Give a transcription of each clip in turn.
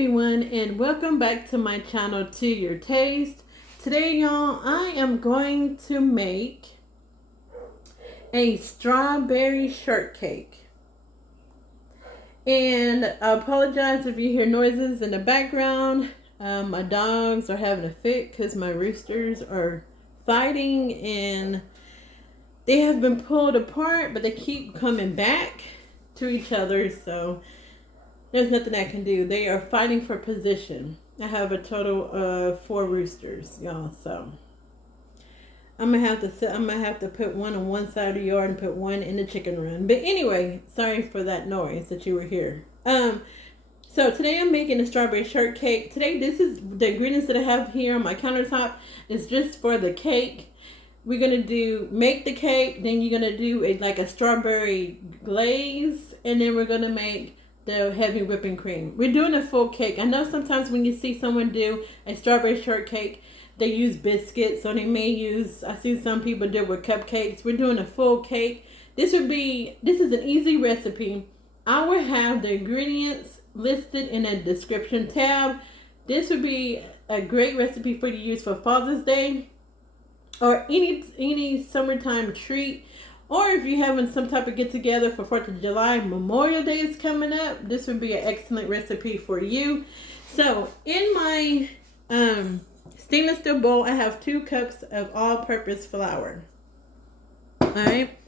everyone, and welcome back to my channel, To Your Taste. Today, y'all, I am going to make a strawberry shortcake. And I apologize if you hear noises in the background. My dogs are having a fit because my roosters are fighting and they have been pulled apart, but they keep coming back to each other, so there's nothing I can do. They are fighting for position. I have a total of 4 roosters, y'all. So I'm gonna have to put one on one side of the yard and put one in the chicken run. But anyway, sorry for that noise that you were here. So today I'm making a strawberry shortcake. Today, this is the ingredients that I have here on my countertop. It's just for the cake. We're gonna make the cake. Then you're gonna do like a strawberry glaze, and then we're gonna make the heavy whipping cream. We're doing a full cake. I know sometimes when you see someone do a strawberry shortcake, they use biscuits, so they may use, I see some people do with cupcakes. We're doing a full cake. This is an easy recipe. I will have the ingredients listed in a description tab. This would be a great recipe for you to use for Father's Day or any summertime treat. Or if you're having some type of get-together for 4th of July, Memorial Day is coming up, this would be an excellent recipe for you. So, in my stainless steel bowl, I have 2 cups of all-purpose flour. Alright.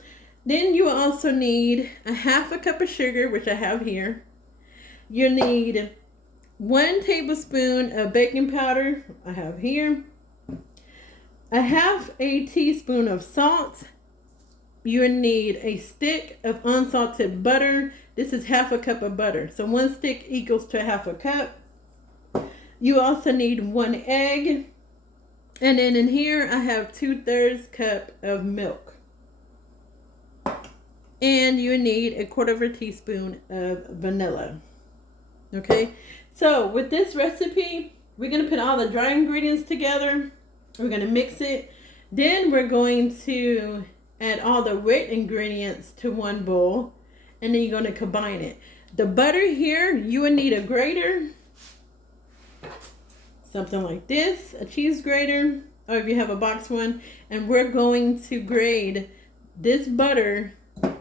Then you will also need a half a cup of sugar, which I have here. You'll need 1 tablespoon of baking powder, I have here. A half a teaspoon of salt. You need a stick of unsalted butter. This is half a cup of butter. So 1 stick equals to half a cup. You also need 1 egg. And then in here I have 2/3 cup of milk. And you need a 1/4 teaspoon of vanilla. Okay. So with this recipe, we're going to put all the dry ingredients together. We're going to mix it. Then we're going to add all the wet ingredients to 1 bowl, and then you're going to combine it. The butter here, you will need a grater, something like this, a cheese grater, or if you have a box one, and we're going to grate this butter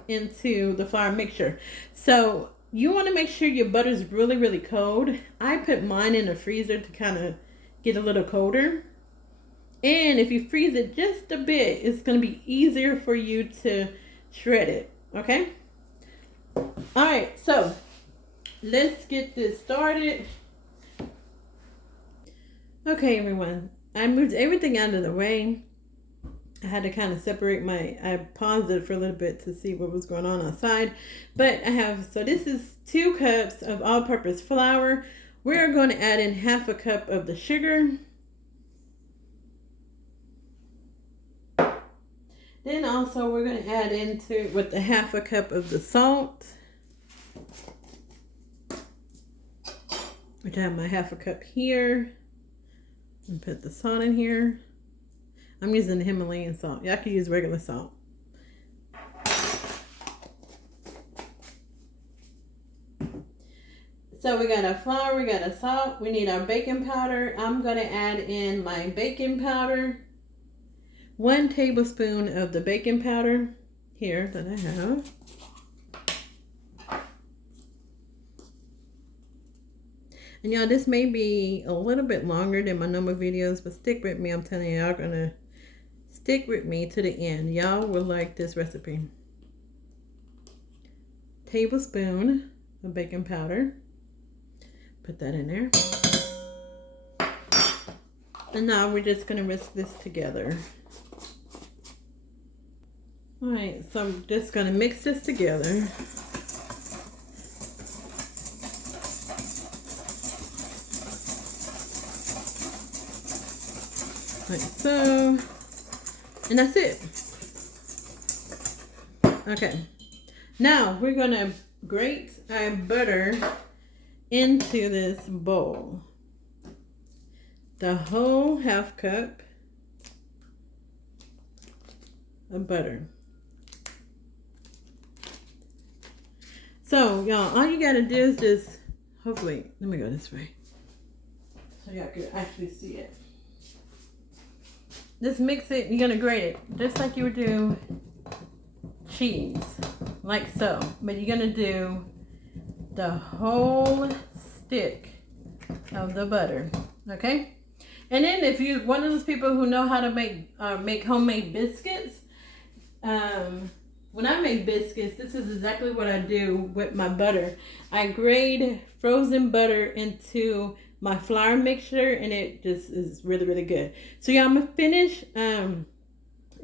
into the flour mixture. So you want to make sure your butter is really, really cold. I put mine in the freezer to kind of get a little colder. And if you freeze it just a bit, it's going to be easier for you to shred it. Okay? Alright, so let's get this started. Okay, everyone. I moved everything out of the way. I had to kind of separate I paused it for a little bit to see what was going on outside. But so this is 2 cups of all-purpose flour. We're going to add in half a cup of the sugar. Then also we're going to add into with the half a cup of the salt, which I have my half a cup here, and put the salt in here. I'm using the Himalayan salt. Y'all can use regular salt. So we got our flour, we got our salt, we need our baking powder. I'm going to add in my baking powder. 1 tablespoon of the baking powder here that I have. And y'all, this may be a little bit longer than my normal videos, but stick with me. I'm telling you, y'all gonna stick with me to the end. Y'all will like this recipe. Tablespoon of baking powder. Put that in there. And now we're just gonna whisk this together. Alright, so I'm just going to mix this together. Like so. And that's it. Okay. Now we're going to grate our butter into this bowl. The whole half cup of butter. So, y'all, all you got to do is just, hopefully, let me go this way. so y'all can actually see it. Just mix it, you're gonna grate it just like you would do cheese, like so. But you're gonna do the whole stick of the butter, okay? And then if you're one of those people who know how to make homemade biscuits, when I make biscuits, this is exactly what I do with my butter. I grate frozen butter into my flour mixture, and it just is really, really good. So yeah, I'm gonna finish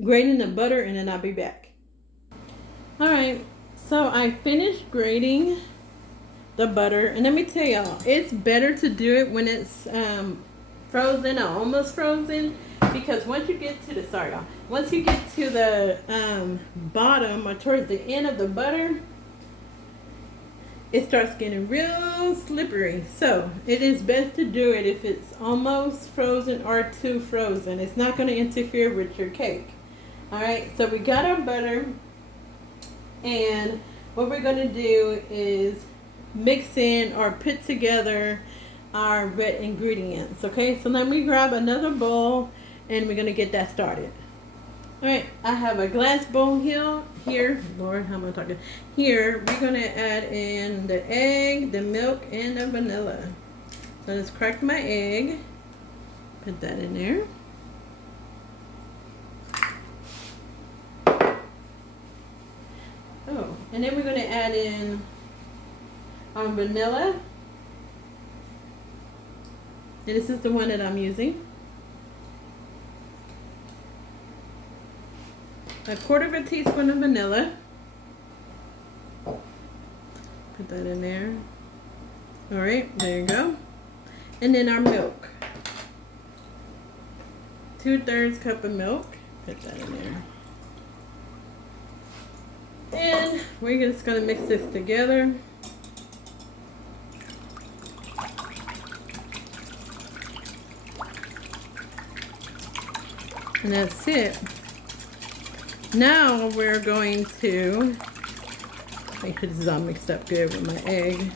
grating the butter, and then I'll be back. All right, so I finished grating the butter, and let me tell y'all, it's better to do it when it's frozen or almost frozen, because once you get to the once you get to the bottom or towards the end of the butter, it starts getting real slippery. So it is best to do it if it's almost frozen or too frozen. It's not going to interfere with your cake. All right, so we got our butter, and what we're going to do is mix in or put together our wet ingredients. Okay, so let me grab another bowl, and we're going to get that started. All right, I have a glass bowl here. Lord, how am I talking? Here, we're going to add in the egg, the milk, and the vanilla. So let's crack my egg. Put that in there. Oh, and then we're going to add in our vanilla. And this is the one that I'm using. A quarter of a teaspoon of vanilla. Put that in there. All right, there you go. And then our milk. 2/3 cup of milk. Put that in there. And we're just gonna mix this together. And that's it. Now we're going to make sure this is all mixed up good with my egg.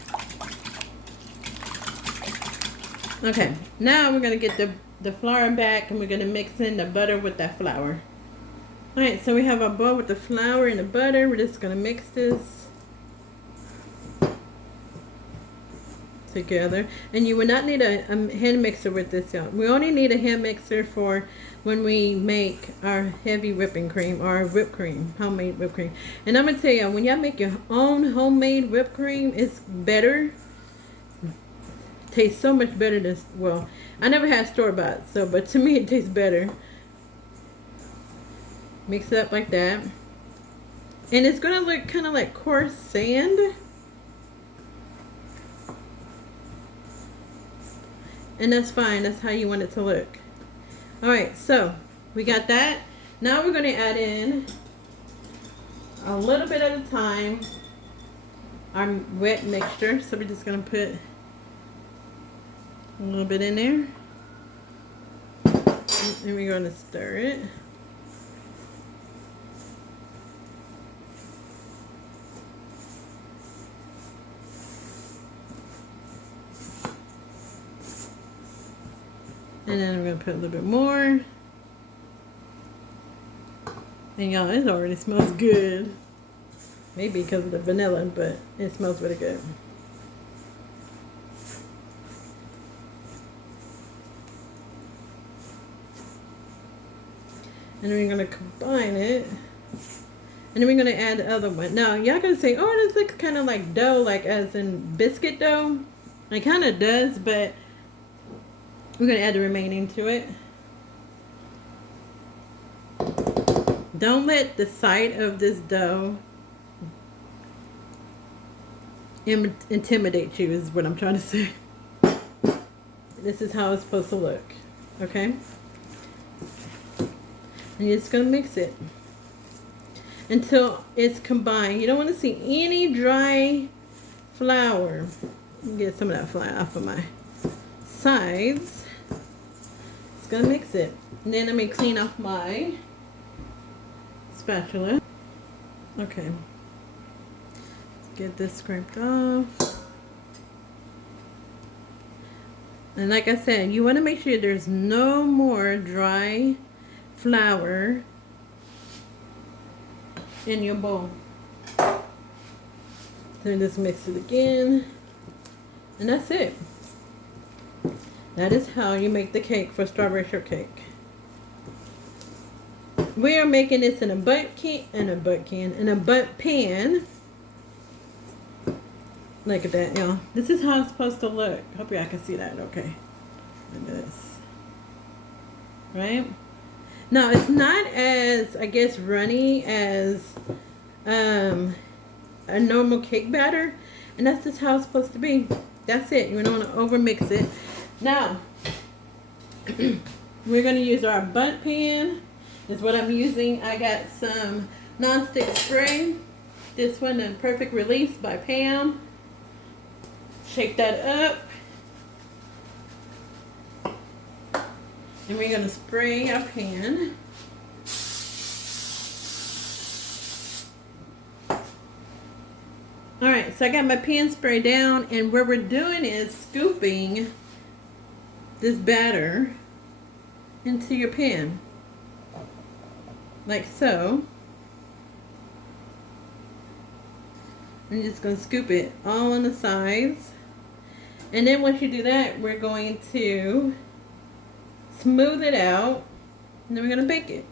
Okay, now we're going to get the flour back, and we're going to mix in the butter with that flour. Alright, so we have our bowl with the flour and the butter. We're just going to mix this together. And you would not need a hand mixer with this, y'all. We only need a hand mixer for when we make our heavy whipping cream or whipped cream, homemade whipped cream. And I'm gonna tell you, when y'all make your own homemade whipped cream, it's better. Tastes so much better than, well, I never had store-bought, so, but to me it tastes better. Mix it up like that, and it's gonna look kind of like coarse sand. And that's fine, that's how you want it to look. Alright, so we got that. Now we're going to add in a little bit at a time our wet mixture. So we're just going to put a little bit in there. And we're going to stir it. And then I'm going to put a little bit more. And y'all, it already smells good. Maybe because of the vanilla, but it smells really good. And we're going to combine it. And then we're going to add the other one. Now, y'all going to say, oh, this looks kind of like dough, like as in biscuit dough. It kind of does, but we're going to add the remaining to it. Don't let the sight of this dough intimidate you, is what I'm trying to say. This is how it's supposed to look. Okay? And you're just going to mix it until it's combined. You don't want to see any dry flour. Get some of that flour off of my sides. Gonna mix it, and then let me clean off my spatula. Okay, let's get this scraped off. And like I said, you want to make sure there's no more dry flour in your bowl. Then just mix it again. And that's it. That is how you make the cake for strawberry shortcake. We are making this in a butt pan. Look at that, y'all. This is how it's supposed to look. Hope y'all can see that. Okay. Look at this. Right? Now, it's not as, I guess, runny as a normal cake batter. And that's just how it's supposed to be. That's it. You don't want to overmix it. Now, we're going to use our bundt pan. Is what I'm using. I got some nonstick spray. This one, a Perfect Release by Pam. Shake that up. And we're going to spray our pan. Alright, so I got my pan spray down, and what we're doing is scooping this batter into your pan. Like so. I'm just going to scoop it all on the sides. And then once you do that, we're going to smooth it out. And then we're going to bake it.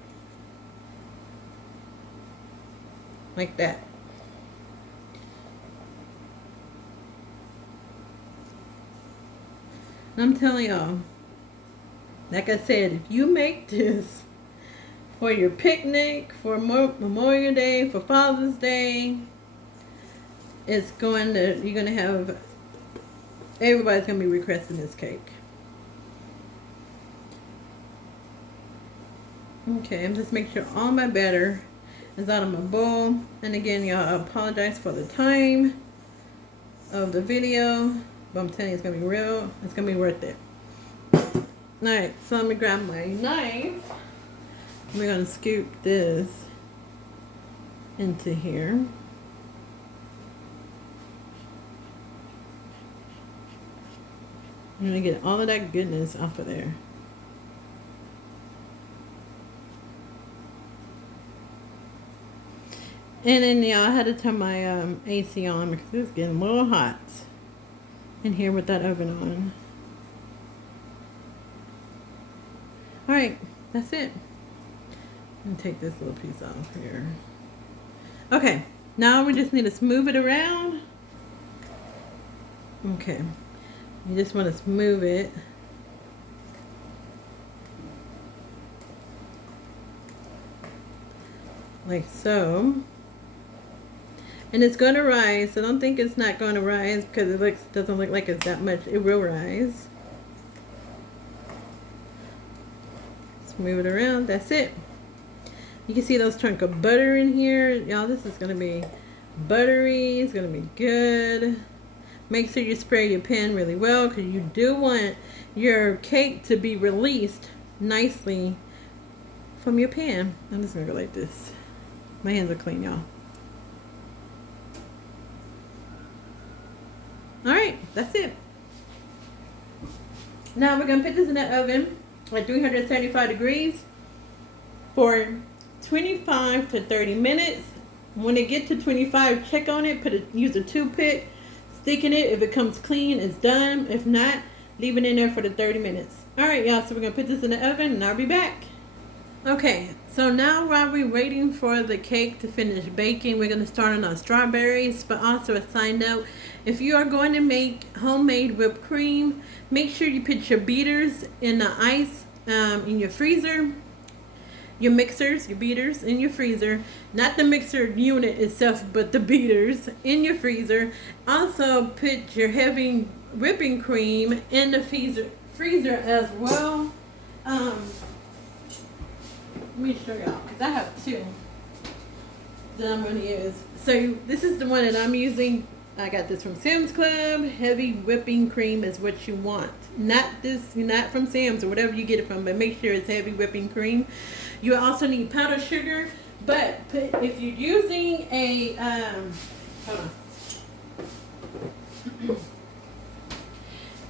Like that. And I'm telling y'all, like I said, if you make this for your picnic, for Memorial Day, for Father's Day, you're going to have, everybody's going to be requesting this cake. Okay, I'm just making sure all my batter is out of my bowl. And again, y'all, I apologize for the time of the video, but I'm telling you, it's going to be real, it's going to be worth it. Alright, so let me grab my knife. We're going to scoop this into here. I'm going to get all of that goodness off of there. And then, yeah, I had to turn my AC on because it's getting a little hot in here with that oven on. Alright, that's it. I'm gonna take this little piece off here. Okay, now we just need to smooth it around. Okay, you just want to smooth it. Like so. And it's going to rise, so don't think it's not going to rise because it doesn't look like it's that much. It will rise. Smooth it around, that's it. You can see those chunks of butter in here. Y'all, this is going to be buttery. It's going to be good. Make sure you spray your pan really well because you do want your cake to be released nicely from your pan. I'm just going to go like this. My hands are clean, y'all. Alright, that's it. Now we're going to put this in the oven at 375 degrees for 25 to 30 minutes. When it gets to 25, check on it. Use a toothpick, stick in it. If it comes clean, it's done. If not, leave it in there for the 30 minutes. Alright, y'all, so we're going to put this in the oven and I'll be back. Okay, so now while we're waiting for the cake to finish baking, we're going to start on our strawberries. But also a side note, if you are going to make homemade whipped cream, make sure you put your beaters in the ice in your freezer. Your mixers, your beaters in your freezer. Not the mixer unit itself, but the beaters in your freezer. Also put your heavy whipping cream in the freezer as well. Let me show y'all, because I have two that I'm going to use. So this is the one that I'm using. I got this from Sam's Club. Heavy whipping cream is what you want. Not from Sam's or whatever you get it from, but make sure it's heavy whipping cream. You also need powdered sugar, but if you're using a, hold on.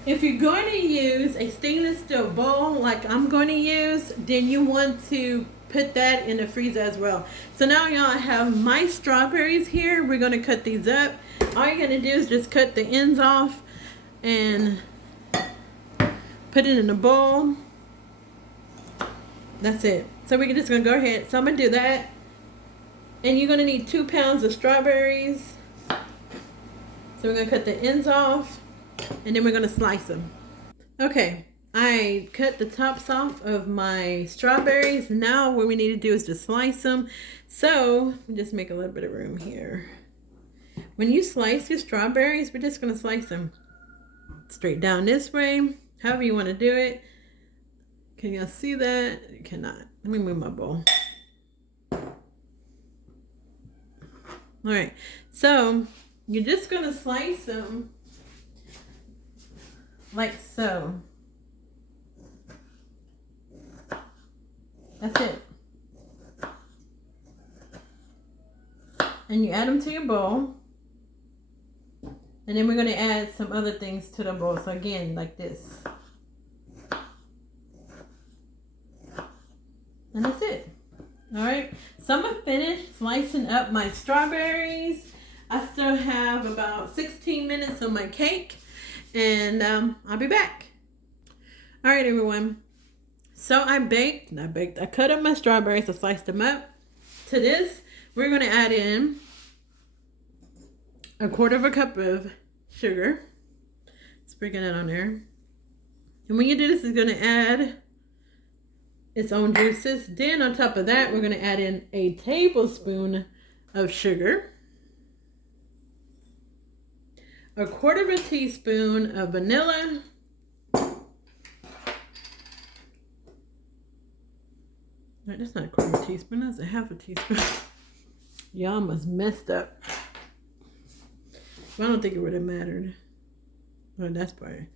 If you're going to use a stainless steel bowl like I'm going to use, then you want to put that in the freezer as well. So now y'all, I have my strawberries here. We're going to cut these up. All you're going to do is just cut the ends off and put it in a bowl. That's it. So we're just going to go ahead. So I'm going to do that. And you're going to need 2 pounds of strawberries. So we're going to cut the ends off. And then we're going to slice them. Okay, I cut the tops off of my strawberries. Now what we need to do is just slice them. So just make a little bit of room here. When you slice your strawberries, we're just going to slice them straight down this way. However you want to do it. Can y'all see that? You cannot. Let me move my bowl. All right, so you're just going to slice them like so. That's it. And you add them to your bowl. And then we're going to add some other things to the bowl. So again, like this. And that's it. All right. So I'm going to finish slicing up my strawberries. I still have about 16 minutes on my cake. And I'll be back. All right, everyone. So I cut up my strawberries. I sliced them up. To this, we're going to add in 1/4 cup of sugar. Sprinkle that on there. And when you do this, it's going to add its own juices. Then on top of that, we're going to add in a tablespoon of sugar. 1/4 teaspoon of vanilla. That's not 1/4 teaspoon, that's 1/2 teaspoon. Y'all must messed up. Well, I don't think it would have mattered. Oh, that's part.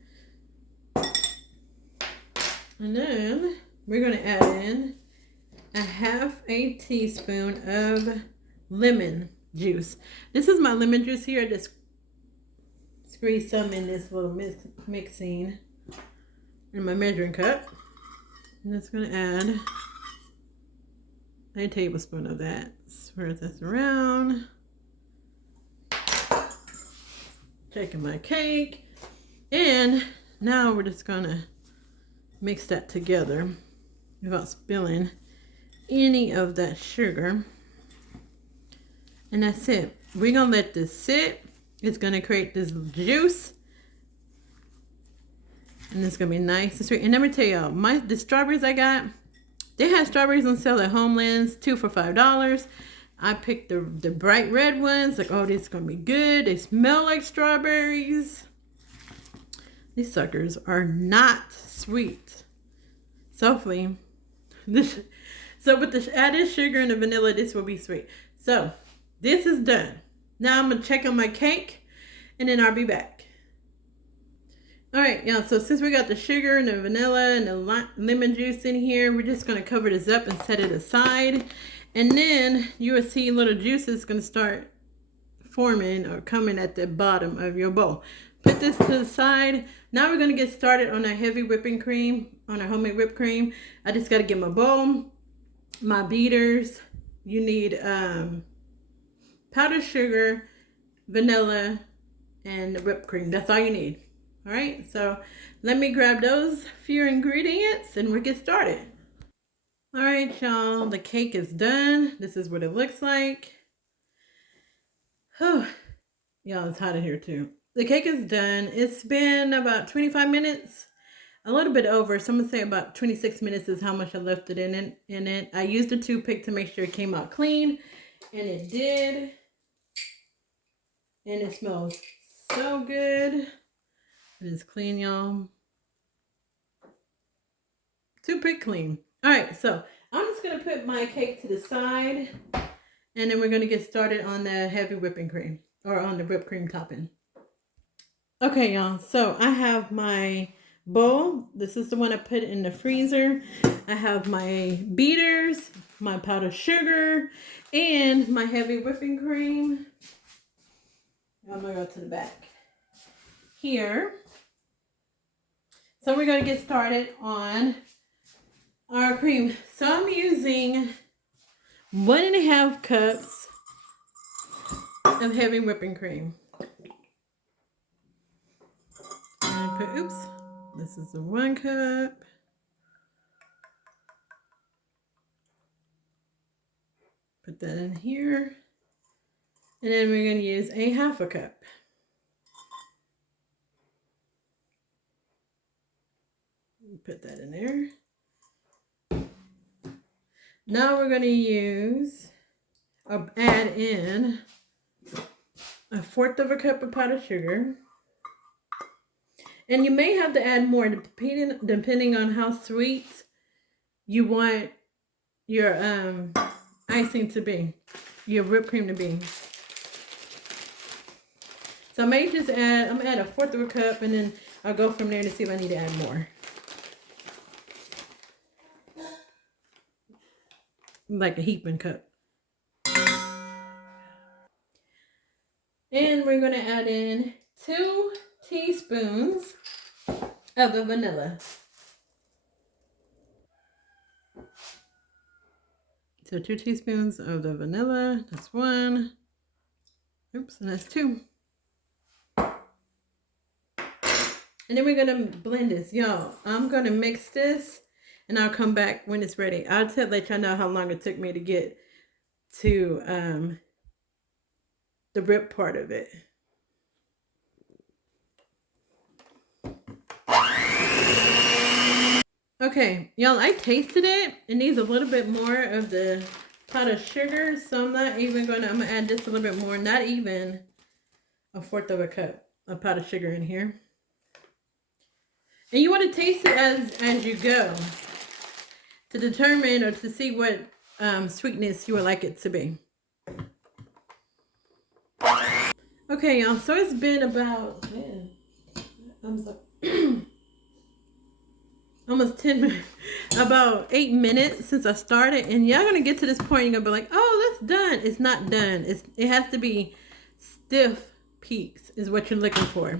And then we're going to add in 1/2 teaspoon of lemon juice. This is my lemon juice here. I just squeeze some in this little mixing in my measuring cup. And that's going to add a tablespoon of that. Spread this around. Taking my cake. And now we're just going to mix that together without spilling any of that sugar. And that's it. We're going to let this sit. It's going to create this juice. And it's going to be nice and sweet. And let me tell y'all, the strawberries I got, they had strawberries on sale at Homelands, 2 for $5. I picked the bright red ones. Like, oh, this is going to be good. They smell like strawberries. These suckers are not sweet. So hopefully, so with the added sugar and the vanilla, this will be sweet. So this is done. Now I'm going to check on my cake and then I'll be back. All right, y'all, so since we got the sugar and the vanilla and the lemon juice in here, we're just going to cover this up and set it aside. And then you will see little juices going to start forming or coming at the bottom of your bowl. Put this to the side. Now we're going to get started on our heavy whipping cream, on our homemade whipped cream. I just got to get my bowl, my beaters. You need powdered sugar, vanilla, and whipped cream. That's all you need. All right, so let me grab those few ingredients and we'll get started. All right, y'all, the cake is done. This is what it looks like. Y'all, it's hot in here too. The cake is done. It's been about 25 minutes, a little bit over. So I'm gonna say about 26 minutes is how much I left it in it. I used a toothpick to make sure it came out clean, and it did. And it smells so good. It is clean, y'all. Toothpick clean. All right, so I'm just gonna put my cake to the side, and then we're gonna get started on the heavy whipping cream, or on the whipped cream topping. Okay, y'all, so I have my bowl. This is the one I put in the freezer. I have my beaters, my powdered sugar, and my heavy whipping cream. I'm gonna go to the back. Here, So we're going to get started on our cream. So I'm using 1.5 cups of heavy whipping cream. Oops, this is the 1 cup. Put that in here. And then we're going to use 1/2 cup. Put that in there. Now we're going to use, or add in, 1/4 cup of powdered sugar. And you may have to add more depending on how sweet you want your icing to be, your whipped cream to be. So I may just add, I'm going to add 1/4 cup, and then I'll go from there to see if I need to add more. Like a heaping cup. And we're going to add in 2 teaspoons of the vanilla. So 2 teaspoons of the vanilla. That's 1. Oops, and that's 2. And then we're going to blend this. Y'all, I'm going to mix this, and I'll come back when it's ready. I'll let y'all know how long it took me to get to the whip part of it. Okay, y'all, I tasted it. It needs a little bit more of the powdered sugar, so I'm not even going to, I'm going to add just a little bit more, not even 1/4 cup of powdered sugar in here. And you want to taste it as you go to determine or to see what sweetness you would like it to be. Okay, y'all, so it's been about, almost 10 minutes, about 8 minutes since I started, and y'all gonna get to this point, you're gonna be like, oh, that's done. It's not done. It has to be stiff peaks is what you're looking for.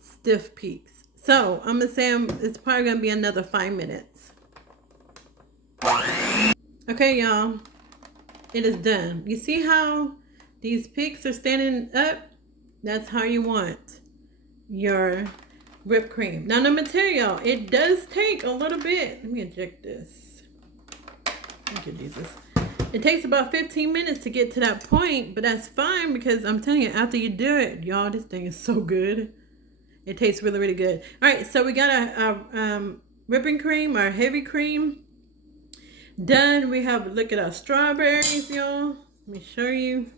Stiff peaks. So I'm gonna say it's probably gonna be another 5 minutes. Okay, y'all, it is done. You see how these peaks are standing up? That's how you want your whipped cream. Now the material, it does take a little bit. Let me eject this. Thank you, Jesus. It takes about 15 minutes to get to that point, but that's fine because I'm telling you, after you do it, y'all, this thing is so good. It tastes really, really good. All right, so we got our whipping cream, our heavy cream done. We have a look at our strawberries, y'all. Let me show you.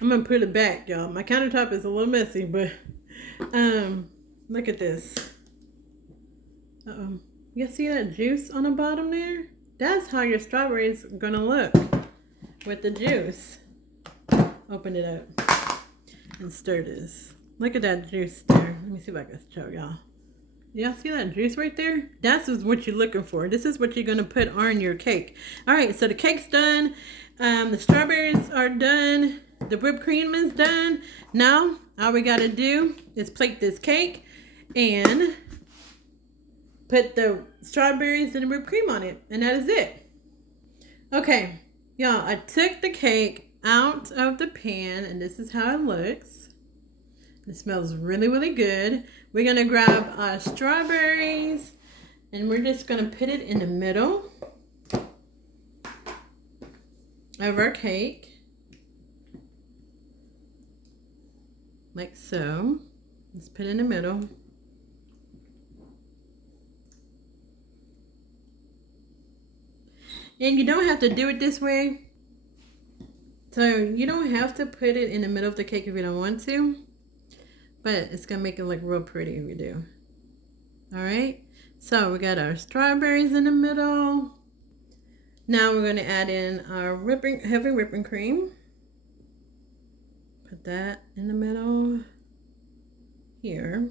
I'm gonna put it back, y'all. My countertop is a little messy, but look at this. You see that juice on the bottom there? That's how your strawberries are gonna look with the juice. Open it up and stir this. Look at that juice there. Let me see if I can show y'all. Y'all see that juice right there? That's what you're looking for. This is what you're gonna put on your cake. All right, so the cake's done. The strawberries are done. The whipped cream is done. Now, all we gotta do is plate this cake and put the strawberries and the whipped cream on it. And that is it. Okay, y'all, I took the cake out of the pan, and this is how it looks. It smells really, really good. We're gonna grab our strawberries, and we're just gonna put it in the middle of our cake. Like so. Let's put it in the middle. And you don't have to do it this way. So you don't have to put it in the middle of the cake if you don't want to. But it's going to make it look real pretty if you do. Alright. So we got our strawberries in the middle. Now we're going to add in our heavy whipping cream. Put that in the middle here.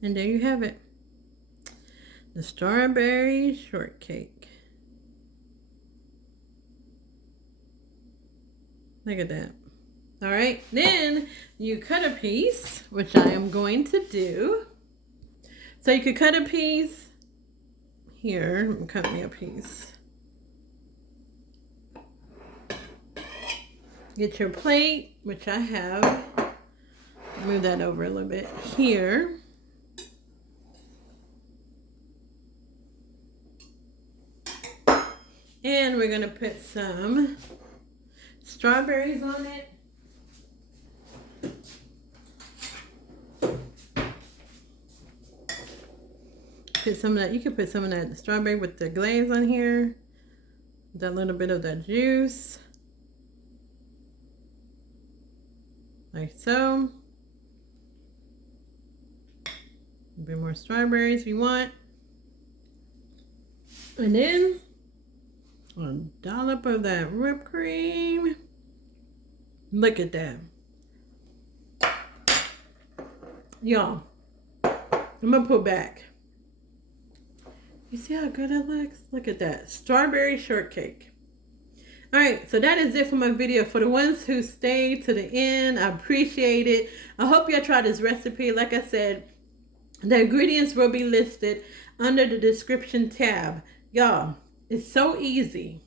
And there you have it. The strawberry shortcake. Look at that. All right, then you cut a piece, which I am going to do. So you could cut a piece here. Cut me a piece. Get your plate, which I have. Move that over a little bit here. And we're going to put some strawberries on it. Put some of that. You can put some of that strawberry with the glaze on here. That little bit of that juice. Like so. A bit more strawberries if you want. And then a dollop of that whipped cream. Look at that. Y'all, I'm gonna put back. You see how good that looks? Look at that. Strawberry shortcake. All right, so that is it for my video. For the ones who stayed to the end, I appreciate it. I hope y'all try this recipe. Like I said, the ingredients will be listed under the description tab. Y'all, it's so easy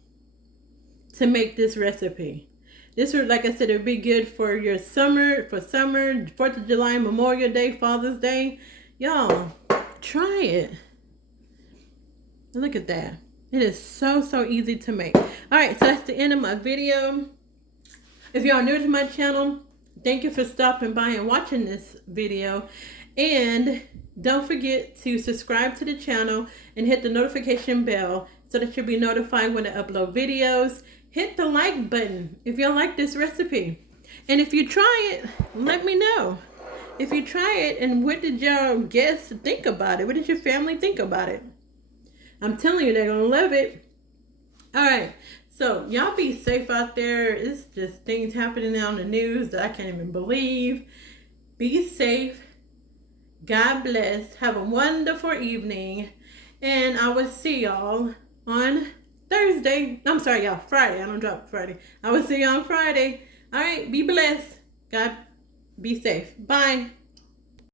to make this recipe. This would, like I said, it would be good for your summer, 4th of July, Memorial Day, Father's Day. Y'all, try it. Look at that. It is so easy to make. All right, so that's the end of my video. If y'all new to my channel, thank you for stopping by and watching this video. And don't forget to subscribe to the channel and hit the notification bell so that you'll be notified when I upload videos. Hit the like button if y'all like this recipe. And if you try it, let me know. If you try it, and what did your guests think about it? What did your family think about it? I'm telling you, they're going to love it. All right. So y'all be safe out there. It's just things happening on the news that I can't even believe. Be safe. God bless. Have a wonderful evening. And I will see y'all on Thursday. I'm sorry, y'all. Friday. I don't drop Friday. I will see you on Friday. All right. Be blessed. God, be safe. Bye.